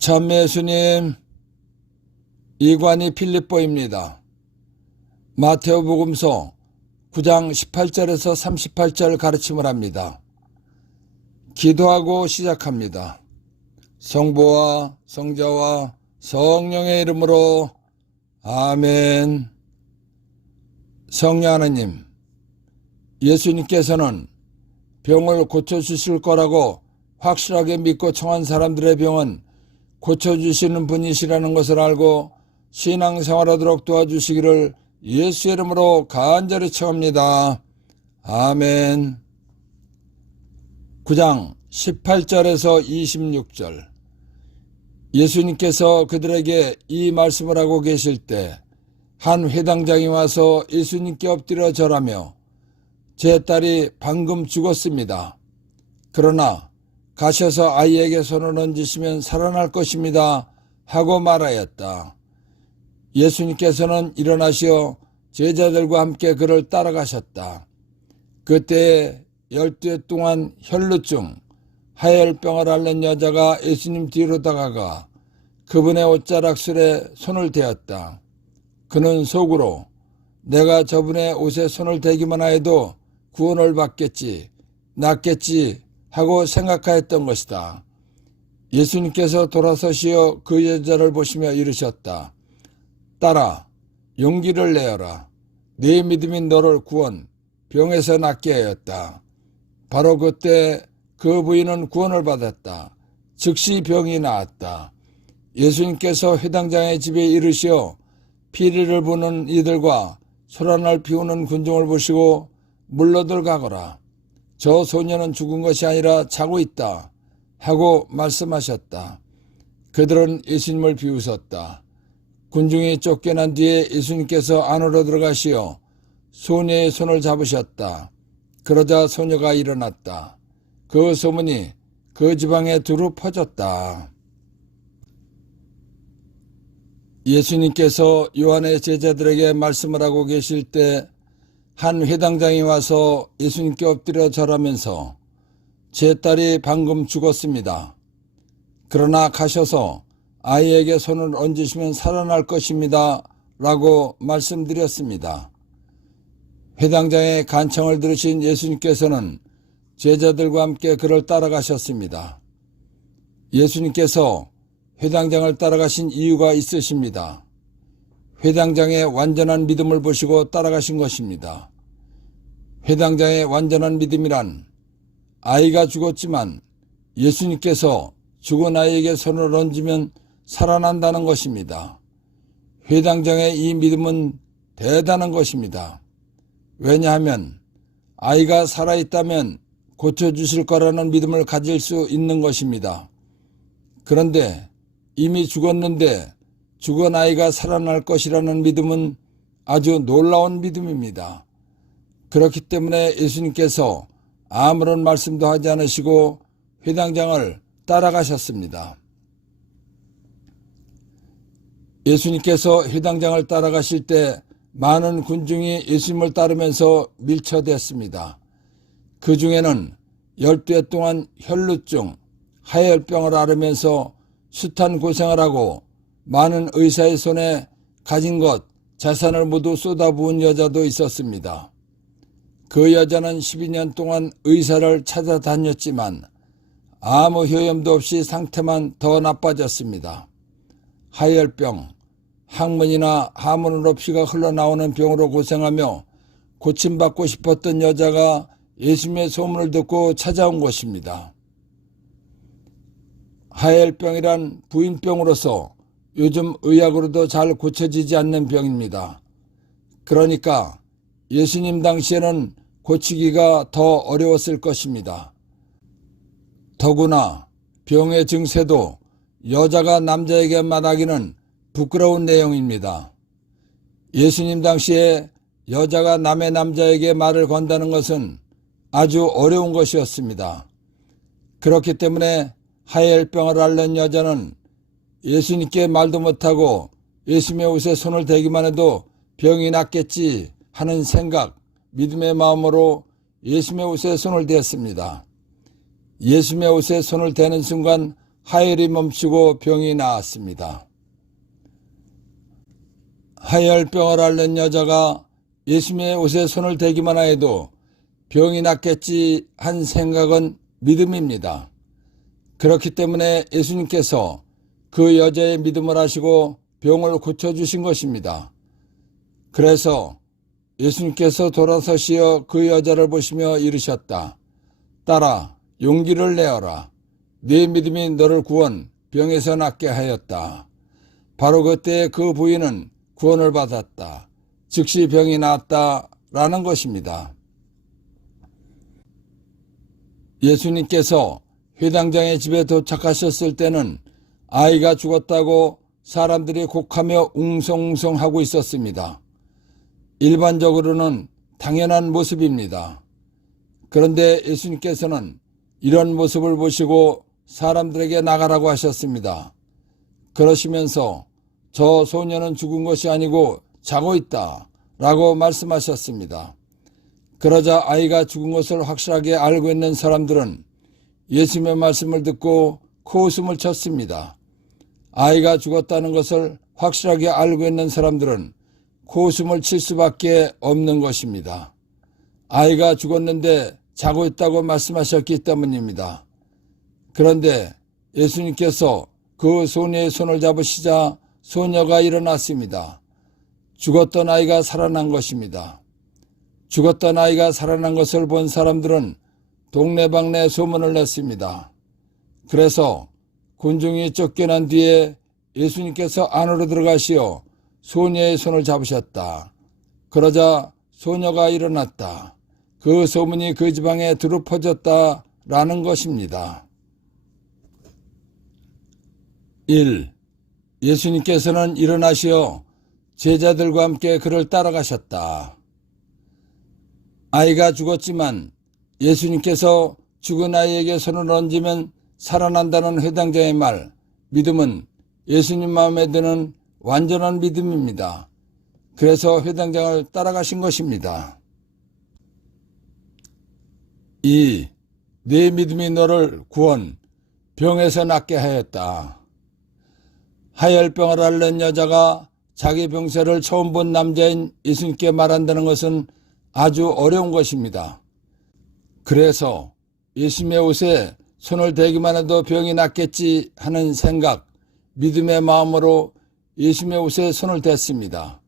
참매 예수님, 이관이 필립보입니다. 마테오복음서 9장 18절에서 38절 가르침을 합니다. 기도하고 시작합니다. 성부와 성자와 성령의 이름으로 아멘. 성령 하나님, 예수님께서는 병을 고쳐주실 거라고 확실하게 믿고 청한 사람들의 병은 고쳐주시는 분이시라는 것을 알고 신앙생활하도록 도와주시기를 예수의 이름으로 간절히 청합니다. 아멘. 9장 18절에서 26절. 예수님께서 그들에게 이 말씀을 하고 계실 때 한 회당장이 와서 예수님께 엎드려 절하며 제 딸이 방금 죽었습니다. 그러나 가셔서 아이에게 손을 얹으시면 살아날 것입니다. 하고 말하였다. 예수님께서는 일어나시어 제자들과 함께 그를 따라가셨다. 그때 12해 동안 혈루증, 하혈병을 앓는 여자가 예수님 뒤로 다가가 그분의 옷자락술에 손을 대었다. 그는 속으로 내가 저분의 옷에 손을 대기만 해도 구원을 받겠지, 낫겠지 하고 생각하였던 것이다. 예수님께서 돌아서시어 그 여자를 보시며 이르셨다. 딸아, 용기를 내어라. 네 믿음이 너를 구원, 병에서 낫게 하였다. 바로 그때 그 부인은 구원을 받았다. 즉시 병이 나았다. 예수님께서 회당장의 집에 이르시어 피리를 부는 이들과 소란을 피우는 군중을 보시고 물러들 가거라. 저 소녀는 죽은 것이 아니라 자고 있다. 하고 말씀하셨다. 그들은 예수님을 비웃었다. 군중이 쫓겨난 뒤에 예수님께서 안으로 들어가시어 소녀의 손을 잡으셨다. 그러자 소녀가 일어났다. 그 소문이 그 지방에 두루 퍼졌다. 예수님께서 요한의 제자들에게 말씀을 하고 계실 때 한 회당장이 와서 예수님께 엎드려 절하면서 제 딸이 방금 죽었습니다. 그러나 가셔서 아이에게 손을 얹으시면 살아날 것입니다. 라고 말씀드렸습니다. 회당장의 간청을 들으신 예수님께서는 제자들과 함께 그를 따라가셨습니다. 예수님께서 회당장을 따라가신 이유가 있으십니다. 회당장의 완전한 믿음을 보시고 따라가신 것입니다. 회당장의 완전한 믿음이란 아이가 죽었지만 예수님께서 죽은 아이에게 손을 얹으면 살아난다는 것입니다. 회당장의 이 믿음은 대단한 것입니다. 왜냐하면 아이가 살아있다면 고쳐주실 거라는 믿음을 가질 수 있는 것입니다. 그런데 이미 죽었는데 죽은 아이가 살아날 것이라는 믿음은 아주 놀라운 믿음입니다. 그렇기 때문에 예수님께서 아무런 말씀도 하지 않으시고 회당장을 따라가셨습니다. 예수님께서 회당장을 따라가실 때 많은 군중이 예수님을 따르면서 밀쳐댔습니다. 그 중에는 12해 동안 혈루증, 하혈병을 앓으면서 숱한 고생을 하고 많은 의사의 손에 가진 것, 자산을 모두 쏟아부은 여자도 있었습니다. 그 여자는 12년 동안 의사를 찾아다녔지만 아무 효험도 없이 상태만 더 나빠졌습니다. 하혈병, 항문이나 하문으로 피가 흘러나오는 병으로 고생하며 고침받고 싶었던 여자가 예수님의 소문을 듣고 찾아온 것입니다. 하혈병이란 부인병으로서 요즘 의학으로도 잘 고쳐지지 않는 병입니다. 그러니까 예수님 당시에는 고치기가 더 어려웠을 것입니다. 더구나 병의 증세도 여자가 남자에게 말하기는 부끄러운 내용입니다. 예수님 당시에 여자가 남의 남자에게 말을 건다는 것은 아주 어려운 것이었습니다. 그렇기 때문에 하혈병을 앓는 여자는 예수님께 말도 못하고 예수님의 옷에 손을 대기만 해도 병이 낫겠지 하는 생각, 믿음의 마음으로 예수님의 옷에 손을 대었습니다. 예수님의 옷에 손을 대는 순간 하혈이 멈추고 병이 나았습니다. 하혈병을 앓는 여자가 예수님의 옷에 손을 대기만 해도 병이 낫겠지 한 생각은 믿음입니다. 그렇기 때문에 예수님께서 그 여자의 믿음을 하시고 병을 고쳐주신 것입니다. 그래서 예수님께서 돌아서시어 그 여자를 보시며 이르셨다. 딸아, 용기를 내어라. 네 믿음이 너를 구원, 병에서 낫게 하였다. 바로 그때 그 부인은 구원을 받았다. 즉시 병이 나았다라는 것입니다. 예수님께서 회당장의 집에 도착하셨을 때는 아이가 죽었다고 사람들이 곡하며 웅성웅성하고 있었습니다. 일반적으로는 당연한 모습입니다. 그런데 예수님께서는 이런 모습을 보시고 사람들에게 나가라고 하셨습니다. 그러시면서 저 소녀는 죽은 것이 아니고 자고 있다 라고 말씀하셨습니다. 그러자 아이가 죽은 것을 확실하게 알고 있는 사람들은 예수님의 말씀을 듣고 코웃음을 쳤습니다. 아이가 죽었다는 것을 확실하게 알고 있는 사람들은 코웃음을 칠 수밖에 없는 것입니다. 아이가 죽었는데 자고 있다고 말씀하셨기 때문입니다. 그런데 예수님께서 그 소녀의 손을 잡으시자 소녀가 일어났습니다. 죽었던 아이가 살아난 것입니다. 죽었던 아이가 살아난 것을 본 사람들은 동네방네 소문을 냈습니다. 그래서 군중이 쫓겨난 뒤에 예수님께서 안으로 들어가시어 소녀의 손을 잡으셨다. 그러자 소녀가 일어났다. 그 소문이 그 지방에 두루 퍼졌다라는 것입니다. 1. 예수님께서는 일어나시어 제자들과 함께 그를 따라가셨다. 아이가 죽었지만 예수님께서 죽은 아이에게 손을 얹으면 살아난다는 회당장의 말, 믿음은 예수님 마음에 드는 완전한 믿음입니다. 그래서 회당장을 따라가신 것입니다. 2. 네 믿음이 너를 구원, 병에서 낫게 하였다. 하혈병을 앓는 여자가 자기 병세를 처음 본 남자인 예수님께 말한다는 것은 아주 어려운 것입니다. 그래서 예수님의 옷에 손을 대기만 해도 병이 낫겠지 하는 생각, 믿음의 마음으로 예수님의 옷에 손을 댔습니다.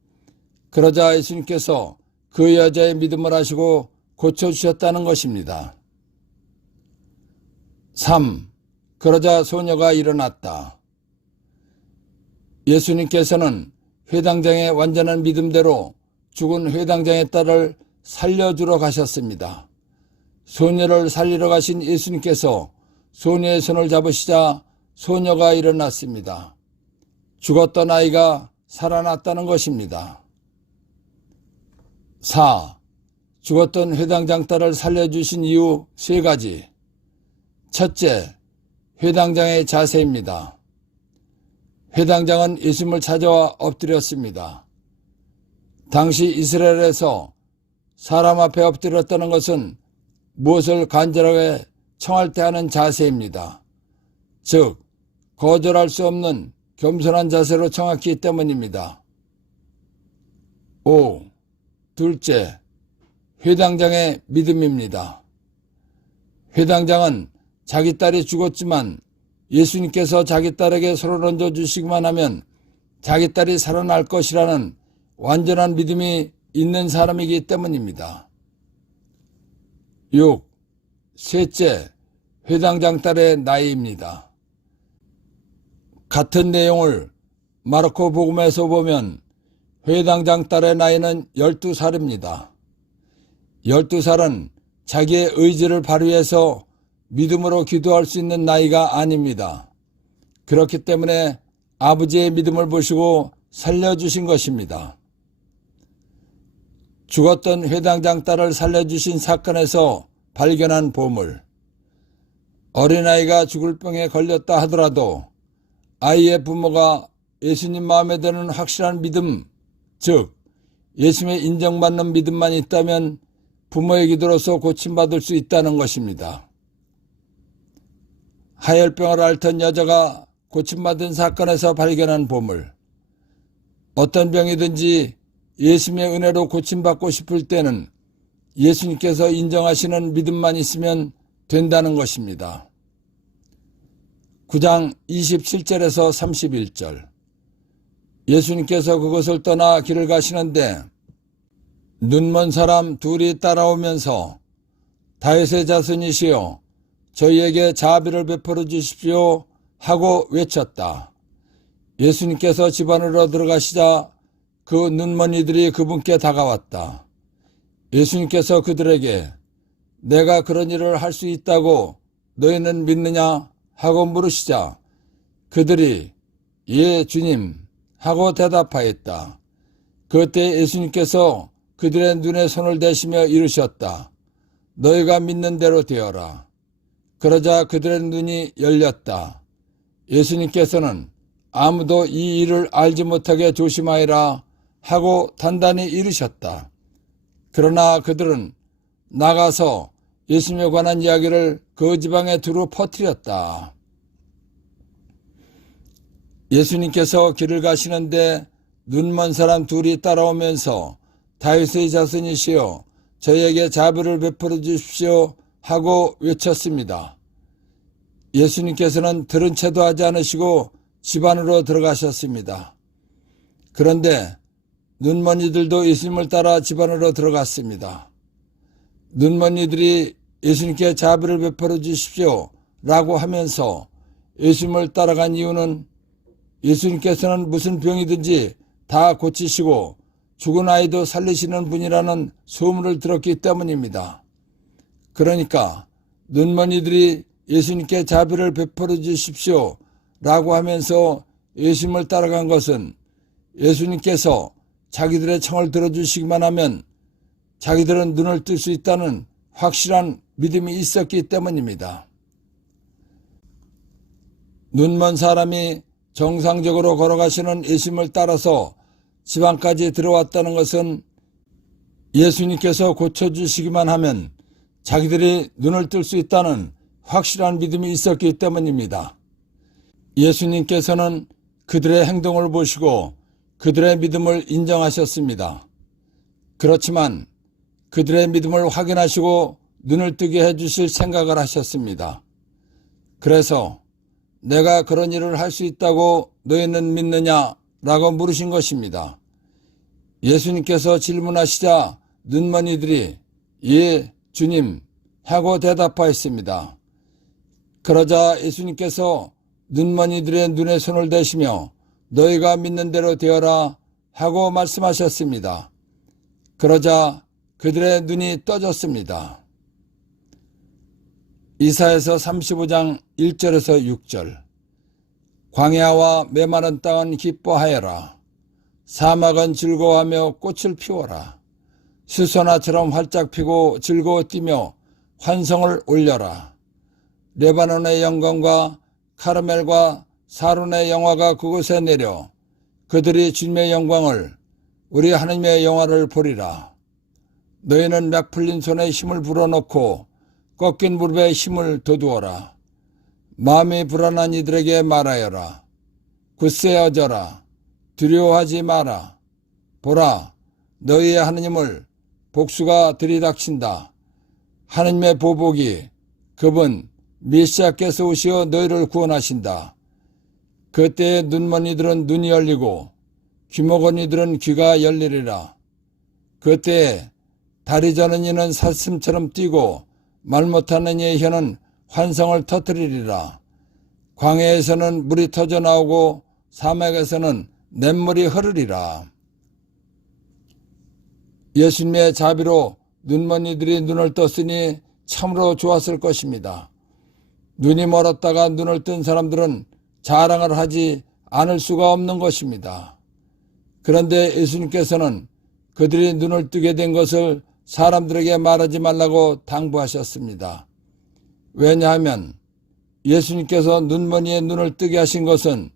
그러자 예수님께서 그 여자의 믿음을 하시고 고쳐주셨다는 것입니다. 3. 그러자 소녀가 일어났다. 예수님께서는 회당장의 완전한 믿음대로 죽은 회당장의 딸을 살려주러 가셨습니다. 소녀를 살리러 가신 예수님께서 소녀의 손을 잡으시자 소녀가 일어났습니다. 죽었던 아이가 살아났다는 것입니다. 4. 죽었던 회당장 딸을 살려주신 이유 3가지. 첫째, 회당장의 자세입니다. 회당장은 예수님을 찾아와 엎드렸습니다. 당시 이스라엘에서 사람 앞에 엎드렸다는 것은 무엇을 간절하게 청할 때 하는 자세입니다. 즉, 거절할 수 없는 겸손한 자세로 청했기 때문입니다. 5. 둘째, 회당장의 믿음입니다. 회당장은 자기 딸이 죽었지만 예수님께서 자기 딸에게 손을 얹어주시기만 하면 자기 딸이 살아날 것이라는 완전한 믿음이 있는 사람이기 때문입니다. 6. 셋째, 회당장 딸의 나이입니다. 같은 내용을 마르코 복음에서 보면 회당장 딸의 나이는 12살입니다. 12살은 자기의 의지를 발휘해서 믿음으로 기도할 수 있는 나이가 아닙니다. 그렇기 때문에 아버지의 믿음을 보시고 살려주신 것입니다. 죽었던 회당장 딸을 살려주신 사건에서 발견한 보물. 어린아이가 죽을 병에 걸렸다 하더라도 아이의 부모가 예수님 마음에 드는 확실한 믿음, 즉 예수님의 인정받는 믿음만 있다면 부모의 기도로서 고침받을 수 있다는 것입니다. 하혈병을 앓던 여자가 고침받은 사건에서 발견한 보물. 어떤 병이든지 예수님의 은혜로 고침받고 싶을 때는 예수님께서 인정하시는 믿음만 있으면 된다는 것입니다. 9장 27절에서 31절. 예수님께서 그곳을 떠나 길을 가시는데 눈먼 사람 둘이 따라오면서 다윗의 자손이시여 저희에게 자비를 베풀어 주십시오 하고 외쳤다. 예수님께서 집 안으로 들어가시자 그 눈먼 이들이 그분께 다가왔다. 예수님께서 그들에게 내가 그런 일을 할 수 있다고 너희는 믿느냐 하고 물으시자 그들이 예 주님 하고 대답하였다. 그때 예수님께서 그들의 눈에 손을 대시며 이르셨다. 너희가 믿는 대로 되어라. 그러자 그들의 눈이 열렸다. 예수님께서는 아무도 이 일을 알지 못하게 조심하여라 하고 단단히 이르셨다. 그러나 그들은 나가서 예수님에 관한 이야기를 그 지방에 두루 퍼뜨렸다. 예수님께서 길을 가시는데 눈먼 사람 둘이 따라오면서 다윗의 자손이시여 저희에게 자비를 베풀어 주십시오 하고 외쳤습니다. 예수님께서는 들은 채도 하지 않으시고 집 안으로 들어가셨습니다. 그런데 눈먼 이들도 예수님을 따라 집 안으로 들어갔습니다. 눈먼 이들이 예수님께 자비를 베풀어 주십시오 라고 하면서 예수님을 따라간 이유는 예수님께서는 무슨 병이든지 다 고치시고 죽은 아이도 살리시는 분이라는 소문을 들었기 때문입니다. 그러니까 눈먼 이들이 예수님께 자비를 베풀어 주십시오 라고 하면서 예수님을 따라간 것은 예수님께서 자기들의 청을 들어주시기만 하면 자기들은 눈을 뜰 수 있다는 확실한 믿음이 있었기 때문입니다. 눈먼 사람이 정상적으로 걸어가시는 예수님을 따라서 집안까지 들어왔다는 것은 예수님께서 고쳐주시기만 하면 자기들이 눈을 뜰 수 있다는 확실한 믿음이 있었기 때문입니다. 예수님께서는 그들의 행동을 보시고 그들의 믿음을 인정하셨습니다. 그렇지만 그들의 믿음을 확인하시고 눈을 뜨게 해주실 생각을 하셨습니다. 그래서 내가 그런 일을 할 수 있다고 너희는 믿느냐? 라고 물으신 것입니다. 예수님께서 질문하시자 눈먼 이들이 예, 주님 하고 대답하였습니다. 그러자 예수님께서 눈먼 이들의 눈에 손을 대시며 너희가 믿는 대로 되어라 하고 말씀하셨습니다. 그러자 그들의 눈이 떠졌습니다. 이사야서 35장 1절에서 6절. 광야와 메마른 땅은 기뻐하여라. 사막은 즐거워하며 꽃을 피워라. 수소나처럼 활짝 피고 즐거워 뛰며 환성을 올려라. 레바논의 영광과 카르멜과 사론의 영화가 그곳에 내려 그들이 주님의 영광을 우리 하나님의 영화를 보리라. 너희는 막 풀린 손에 힘을 불어넣고 꺾인 무릎에 힘을 돋우어라. 마음이 불안한 이들에게 말하여라. 굳세어져라. 두려워하지 마라. 보라, 너희의 하나님을 복수가 들이닥친다. 하나님의 보복이 그분 메시아께서 오시어 너희를 구원하신다. 그때에 눈먼 이들은 눈이 열리고 귀먹은 이들은 귀가 열리리라. 그때에 다리 저는 이는 사슴처럼 뛰고 말 못하는 이의 혀는 환성을 터뜨리리라. 광야에서는 물이 터져 나오고 사막에서는 냇물이 흐르리라. 예수님의 자비로 눈먼 이들이 눈을 떴으니 참으로 좋았을 것입니다. 눈이 멀었다가 눈을 뜬 사람들은 자랑을 하지 않을 수가 없는 것입니다. 그런데 예수님께서는 그들이 눈을 뜨게 된 것을 사람들에게 말하지 말라고 당부하셨습니다. 왜냐하면 예수님께서 눈먼이의 눈을 뜨게 하신 것은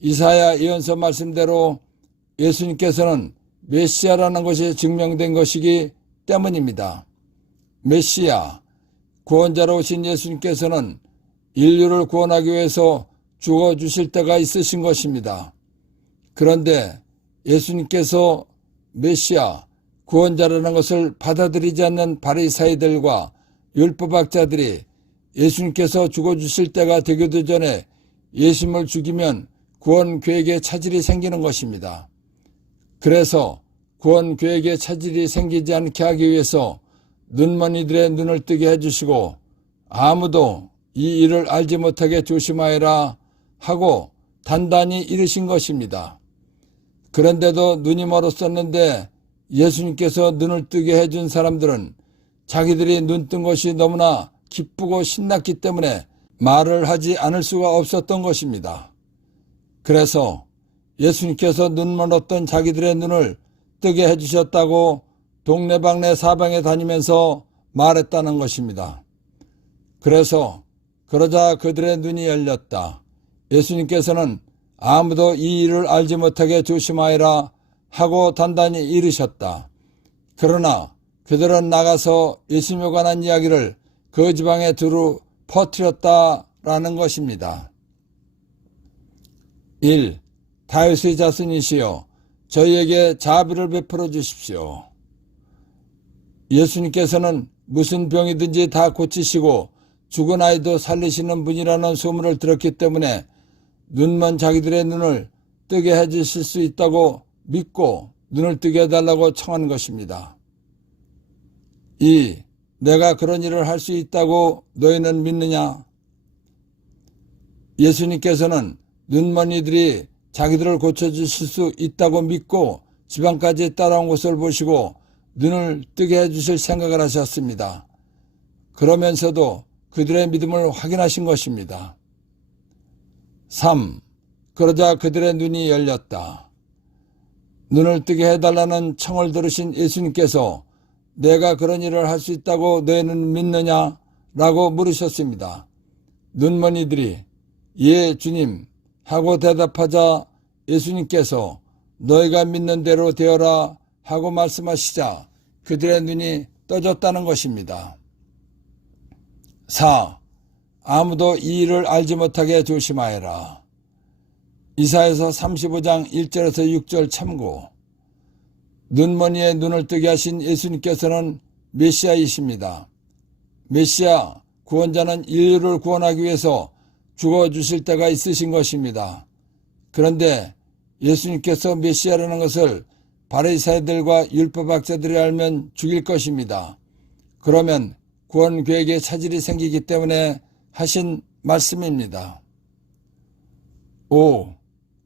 이사야 예언서 말씀대로 예수님께서는 메시아라는 것이 증명된 것이기 때문입니다. 메시아, 구원자로 오신 예수님께서는 인류를 구원하기 위해서 죽어주실 때가 있으신 것입니다. 그런데 예수님께서 메시아, 구원자라는 것을 받아들이지 않는 바리사이들과 율법학자들이 예수님께서 죽어주실 때가 되기도 전에 예수님을 죽이면 구원 계획에 차질이 생기는 것입니다. 그래서 구원 계획에 차질이 생기지 않게 하기 위해서 눈먼 이들의 눈을 뜨게 해주시고 아무도 이 일을 알지 못하게 조심하여라 하고 단단히 이르신 것입니다. 그런데도 눈이 멀었었는데 예수님께서 눈을 뜨게 해준 사람들은 자기들이 눈 뜬 것이 너무나 기쁘고 신났기 때문에 말을 하지 않을 수가 없었던 것입니다. 그래서 예수님께서 눈 멀었던 자기들의 눈을 뜨게 해주셨다고 동네방네 사방에 다니면서 말했다는 것입니다. 그래서 그러자 그들의 눈이 열렸다. 예수님께서는 아무도 이 일을 알지 못하게 조심하여라 하고 단단히 이르셨다. 그러나 그들은 나가서 예수님에 관한 이야기를 그 지방에 두루 퍼뜨렸다라는 것입니다. 1. 다윗의 자손이시여 저희에게 자비를 베풀어 주십시오. 예수님께서는 무슨 병이든지 다 고치시고 죽은 아이도 살리시는 분이라는 소문을 들었기 때문에 눈먼 자기들의 눈을 뜨게 해주실 수 있다고 믿고 눈을 뜨게 해달라고 청한 것입니다. 2. 내가 그런 일을 할 수 있다고 너희는 믿느냐? 예수님께서는 눈먼 이들이 자기들을 고쳐주실 수 있다고 믿고 지방까지 따라온 것을 보시고 눈을 뜨게 해주실 생각을 하셨습니다. 그러면서도 그들의 믿음을 확인하신 것입니다. 3. 그러자 그들의 눈이 열렸다. 눈을 뜨게 해달라는 청을 들으신 예수님께서 내가 그런 일을 할 수 있다고 너희는 믿느냐? 라고 물으셨습니다. 눈먼 이들이 예 주님 하고 대답하자 예수님께서 너희가 믿는 대로 되어라 하고 말씀하시자 그들의 눈이 떠졌다는 것입니다. 4. 아무도 이 일을 알지 못하게 조심하여라. 이사야서 35장 1절에서 6절 참고. 눈머니에 눈을 뜨게 하신 예수님께서는 메시아이십니다. 메시아, 구원자는 인류를 구원하기 위해서 죽어주실 때가 있으신 것입니다. 그런데 예수님께서 메시아라는 것을 바리새인들과 율법학자들이 알면 죽일 것입니다. 그러면 구원 계획에 차질이 생기기 때문에 하신 말씀입니다. 5.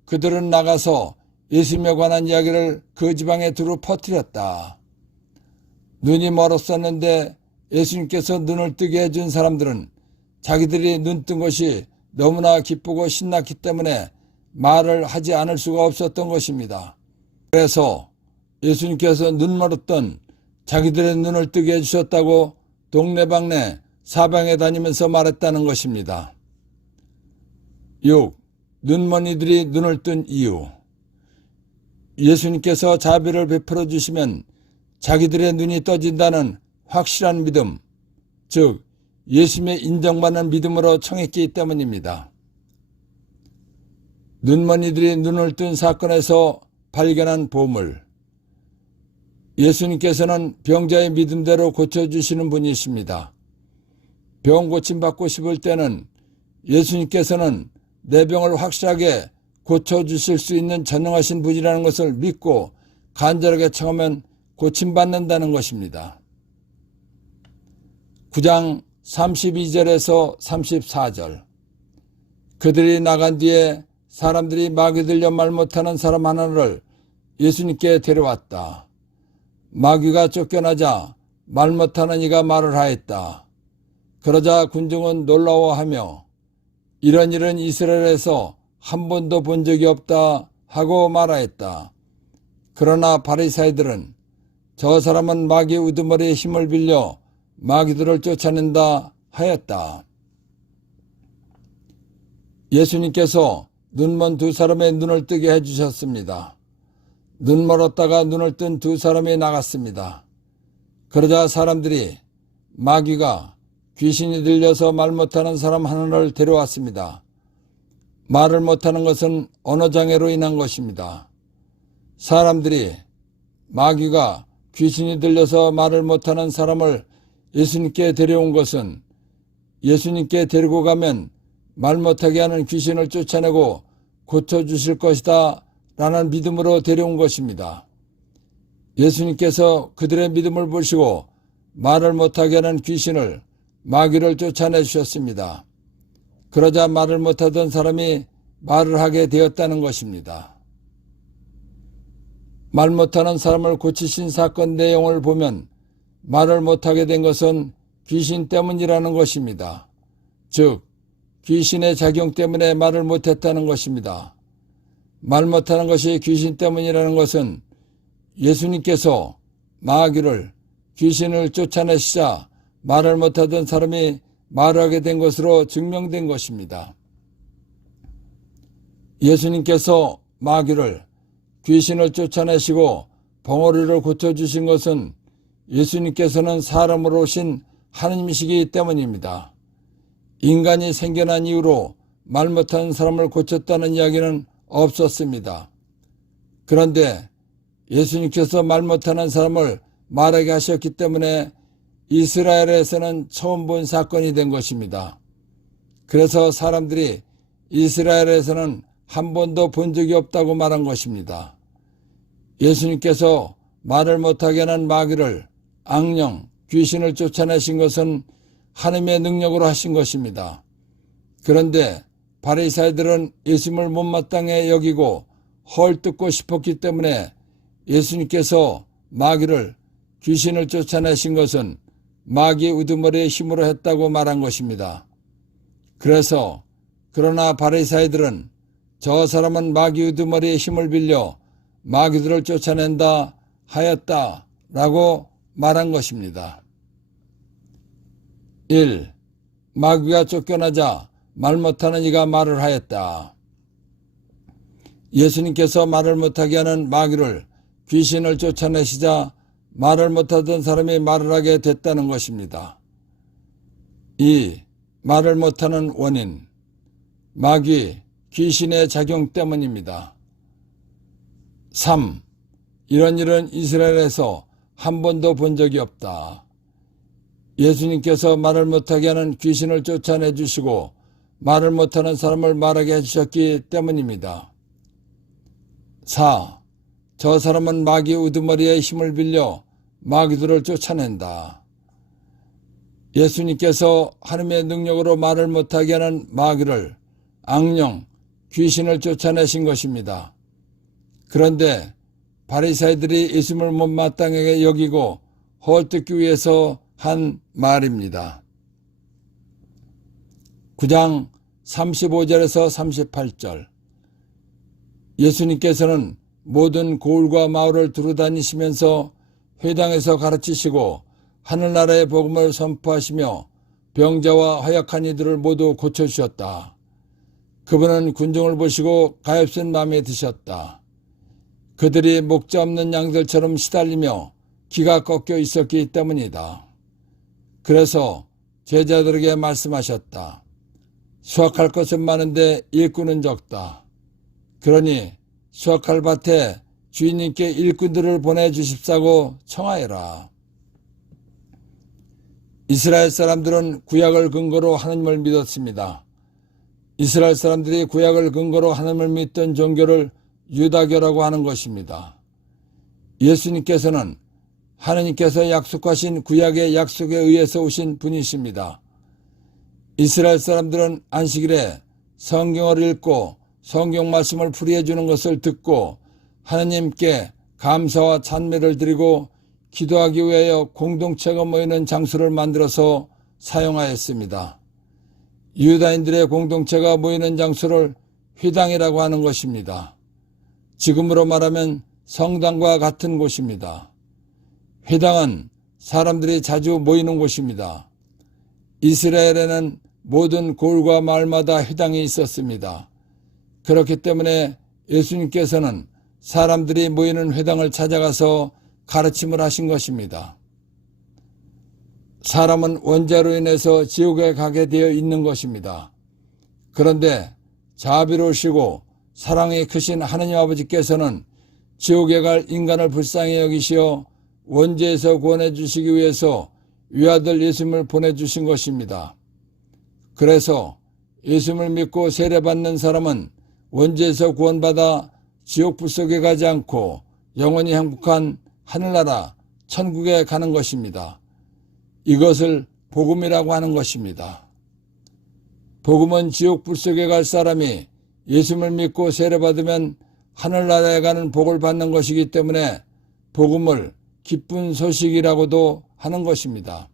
그들은 나가서 예수님에 관한 이야기를 그 지방에 두루 퍼뜨렸다. 눈이 멀었었는데 예수님께서 눈을 뜨게 해준 사람들은 자기들이 눈 뜬 것이 너무나 기쁘고 신났기 때문에 말을 하지 않을 수가 없었던 것입니다. 그래서 예수님께서 눈 멀었던 자기들의 눈을 뜨게 해주셨다고 동네방네 사방에 다니면서 말했다는 것입니다. 6. 눈먼 이들이 눈을 뜬 이유. 예수님께서 자비를 베풀어 주시면 자기들의 눈이 떠진다는 확실한 믿음, 즉 예수님의 인정받는 믿음으로 청했기 때문입니다. 눈먼 이들이 눈을 뜬 사건에서 발견한 보물. 예수님께서는 병자의 믿음대로 고쳐주시는 분이십니다. 병 고침받고 싶을 때는 예수님께서는 내 병을 확실하게 고쳐주실 수 있는 전능하신 분이라는 것을 믿고 간절하게 청하면 고침받는다는 것입니다. 9장 32절에서 34절. 그들이 나간 뒤에 사람들이 마귀 들려 말 못하는 사람 하나를 예수님께 데려왔다. 마귀가 쫓겨나자 말 못하는 이가 말을 하였다. 그러자 군중은 놀라워하며 이런 일은 이스라엘에서 한 번도 본 적이 없다 하고 말하였다. 그러나 바리새인들은 저 사람은 마귀 우두머리의 힘을 빌려 마귀들을 쫓아낸다 하였다. 예수님께서 눈먼 두 사람의 눈을 뜨게 해주셨습니다. 눈 멀었다가 눈을 뜬 두 사람이 나갔습니다. 그러자 사람들이 마귀가 귀신이 들려서 말 못하는 사람 하나를 데려왔습니다. 말을 못하는 것은 언어장애로 인한 것입니다. 사람들이 마귀가 귀신이 들려서 말을 못하는 사람을 예수님께 데려온 것은 예수님께 데리고 가면 말 못하게 하는 귀신을 쫓아내고 고쳐주실 것이다 라는 믿음으로 데려온 것입니다. 예수님께서 그들의 믿음을 보시고 말을 못하게 하는 귀신을 마귀를 쫓아내 주셨습니다. 그러자 말을 못하던 사람이 말을 하게 되었다는 것입니다. 말 못하는 사람을 고치신 사건 내용을 보면 말을 못하게 된 것은 귀신 때문이라는 것입니다. 즉, 귀신의 작용 때문에 말을 못했다는 것입니다. 말 못하는 것이 귀신 때문이라는 것은 예수님께서 마귀를 귀신을 쫓아내시자 말을 못하던 사람이 말하게 된 것으로 증명된 것입니다. 예수님께서 마귀를 귀신을 쫓아내시고 벙어리를 고쳐주신 것은 예수님께서는 사람으로 오신 하느님이시기 때문입니다. 인간이 생겨난 이후로 말 못하는 사람을 고쳤다는 이야기는 없었습니다. 그런데 예수님께서 말 못하는 사람을 말하게 하셨기 때문에 이스라엘에서는 처음 본 사건이 된 것입니다. 그래서 사람들이 이스라엘에서는 한 번도 본 적이 없다고 말한 것입니다. 예수님께서 말을 못하게 하는 마귀를, 악령, 귀신을 쫓아내신 것은 하나님의 능력으로 하신 것입니다. 그런데 바리새인들은 예수님을 못마땅해 여기고 헐뜯고 싶었기 때문에 예수님께서 마귀를, 귀신을 쫓아내신 것은 마귀 우두머리의 힘으로 했다고 말한 것입니다. 그러나 바리새인들은 저 사람은 마귀 우두머리의 힘을 빌려 마귀들을 쫓아낸다 하였다라고 말한 것입니다. 1. 마귀가 쫓겨나자 말 못하는 이가 말을 하였다. 예수님께서 말을 못하게 하는 마귀를, 귀신을 쫓아내시자 말을 못하던 사람이 말을 하게 됐다는 것입니다. 2. 말을 못하는 원인. 마귀, 귀신의 작용 때문입니다. 3. 이런 일은 이스라엘에서 한 번도 본 적이 없다. 예수님께서 말을 못하게 하는 귀신을 쫓아내 주시고 말을 못하는 사람을 말하게 해주셨기 때문입니다. 4. 저 사람은 마귀 우두머리의 힘을 빌려 마귀들을 쫓아낸다. 예수님께서 하나님의 능력으로 말을 못하게 하는 마귀를, 악령, 귀신을 쫓아내신 것입니다. 그런데 바리새인들이 예수님을 못마땅하게 여기고 헐뜯기 위해서 한 말입니다. 9장 35절에서 38절. 예수님께서는 모든 고을과 마을을 두루다니시면서 회당에서 가르치시고 하늘나라의 복음을 선포하시며 병자와 허약한 이들을 모두 고쳐주셨다. 그분은 군중을 보시고 가엾은 마음에 드셨다. 그들이 목자 없는 양들처럼 시달리며 기가 꺾여 있었기 때문이다. 그래서 제자들에게 말씀하셨다. 수확할 것은 많은데 일꾼은 적다. 그러니 수확할 밭에 주인님께 일꾼들을 보내주십사고 청하여라. 이스라엘 사람들은 구약을 근거로 하나님을 믿었습니다. 이스라엘 사람들이 구약을 근거로 하나님을 믿던 종교를 유다교라고 하는 것입니다. 예수님께서는 하나님께서 약속하신 구약의 약속에 의해서 오신 분이십니다. 이스라엘 사람들은 안식일에 성경을 읽고 성경 말씀을 풀이해 주는 것을 듣고 하나님께 감사와 찬미를 드리고 기도하기 위하여 공동체가 모이는 장소를 만들어서 사용하였습니다. 유다인들의 공동체가 모이는 장소를 회당이라고 하는 것입니다. 지금으로 말하면 성당과 같은 곳입니다. 회당은 사람들이 자주 모이는 곳입니다. 이스라엘에는 모든 고을과 마을마다 회당이 있었습니다. 그렇기 때문에 예수님께서는 사람들이 모이는 회당을 찾아가서 가르침을 하신 것입니다. 사람은 원죄로 인해서 지옥에 가게 되어 있는 것입니다. 그런데 자비로우시고 사랑이 크신 하느님 아버지께서는 지옥에 갈 인간을 불쌍히 여기시어 원죄에서 구원해 주시기 위해서 위아들 예수님을 보내주신 것입니다. 그래서 예수님을 믿고 세례받는 사람은 원죄에서 구원받아 지옥불 속에 가지 않고 영원히 행복한 하늘나라 천국에 가는 것입니다. 이것을 복음이라고 하는 것입니다. 복음은 지옥불 속에 갈 사람이 예수님을 믿고 세례받으면 하늘나라에 가는 복을 받는 것이기 때문에 복음을 기쁜 소식이라고도 하는 것입니다.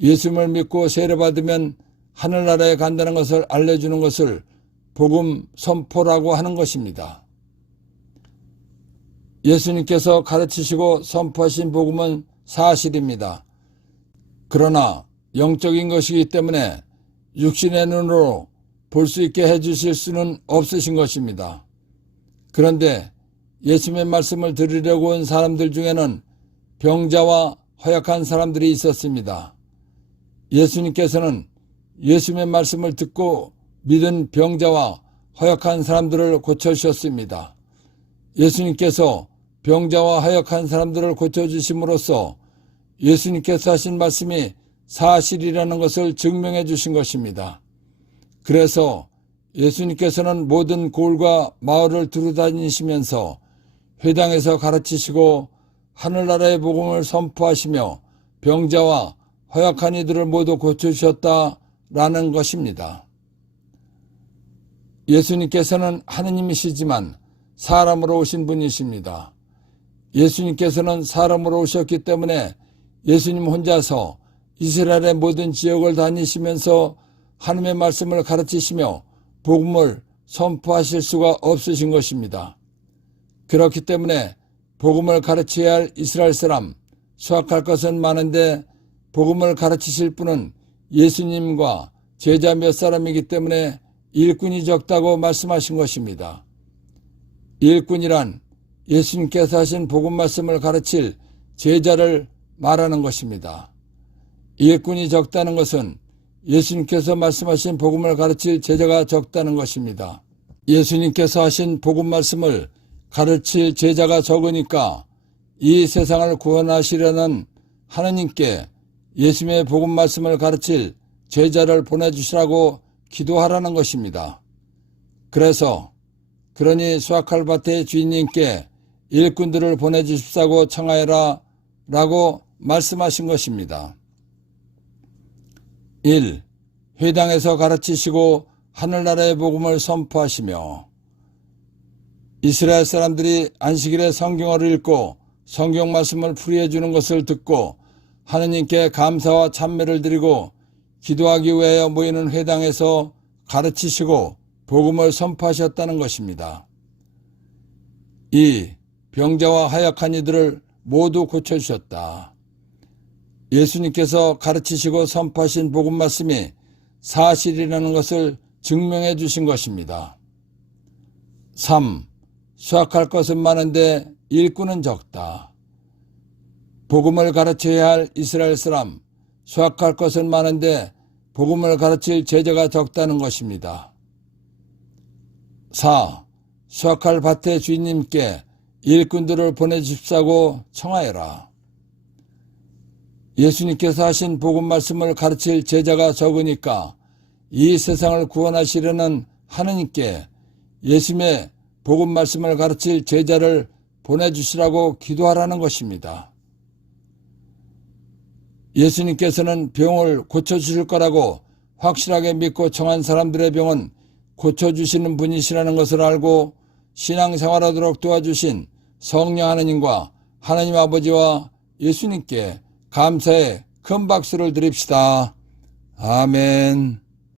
예수님을 믿고 세례받으면 하늘나라에 간다는 것을 알려주는 것을 복음 선포라고 하는 것입니다. 예수님께서 가르치시고 선포하신 복음은 사실입니다. 그러나 영적인 것이기 때문에 육신의 눈으로 볼 수 있게 해주실 수는 없으신 것입니다. 그런데 예수님의 말씀을 들으려고 온 사람들 중에는 병자와 허약한 사람들이 있었습니다. 예수님께서는 예수님의 말씀을 듣고 믿은 병자와 허약한 사람들을 고쳐주셨습니다. 예수님께서 병자와 허약한 사람들을 고쳐주심으로써 예수님께서 하신 말씀이 사실이라는 것을 증명해 주신 것입니다. 그래서 예수님께서는 모든 고을과 마을을 두루다니시면서 회당에서 가르치시고 하늘나라의 복음을 선포하시며 병자와 허약한 이들을 모두 고쳐주셨다라는 것입니다. 예수님께서는 하느님이시지만 사람으로 오신 분이십니다. 예수님께서는 사람으로 오셨기 때문에 예수님 혼자서 이스라엘의 모든 지역을 다니시면서 하나님의 말씀을 가르치시며 복음을 선포하실 수가 없으신 것입니다. 그렇기 때문에 복음을 가르쳐야 할 이스라엘 사람, 수확할 것은 많은데 복음을 가르치실 분은 예수님과 제자 몇 사람이기 때문에 일꾼이 적다고 말씀하신 것입니다. 일꾼이란 예수님께서 하신 복음 말씀을 가르칠 제자를 말하는 것입니다. 일꾼이 적다는 것은 예수님께서 말씀하신 복음을 가르칠 제자가 적다는 것입니다. 예수님께서 하신 복음 말씀을 가르칠 제자가 적으니까 이 세상을 구원하시려는 하느님께 예수님의 복음 말씀을 가르칠 제자를 보내주시라고 기도하라는 것입니다. 그러니 수확할 밭의 주인님께 일꾼들을 보내주십사고 청하여라 라고 말씀하신 것입니다. 1. 회당에서 가르치시고 하늘나라의 복음을 선포하시며 이스라엘 사람들이 안식일에 성경을 읽고 성경 말씀을 풀이해 주는 것을 듣고 하느님께 감사와 찬美를 드리고 기도하기 위하여 모이는 회당에서 가르치시고 복음을 선포하셨다는 것입니다. 2. 병자와 하약한 이들을 모두 고쳐주셨다. 예수님께서 가르치시고 선포하신 복음 말씀이 사실이라는 것을 증명해 주신 것입니다. 3. 수확할 것은 많은데 일꾼은 적다. 복음을 가르쳐야 할 이스라엘 사람, 수확할 것은 많은데 복음을 가르칠 제자가 적다는 것입니다. 4. 수확할 밭의 주인님께 일꾼들을 보내주십사고 청하여라. 예수님께서 하신 복음 말씀을 가르칠 제자가 적으니까 이 세상을 구원하시려는 하느님께 예수님의 복음 말씀을 가르칠 제자를 보내주시라고 기도하라는 것입니다. 예수님께서는 병을 고쳐주실 거라고 확실하게 믿고 청한 사람들의 병은 고쳐주시는 분이시라는 것을 알고 신앙생활하도록 도와주신 성령 하느님과 하나님 아버지와 예수님께 감사의 큰 박수를 드립시다. 아멘.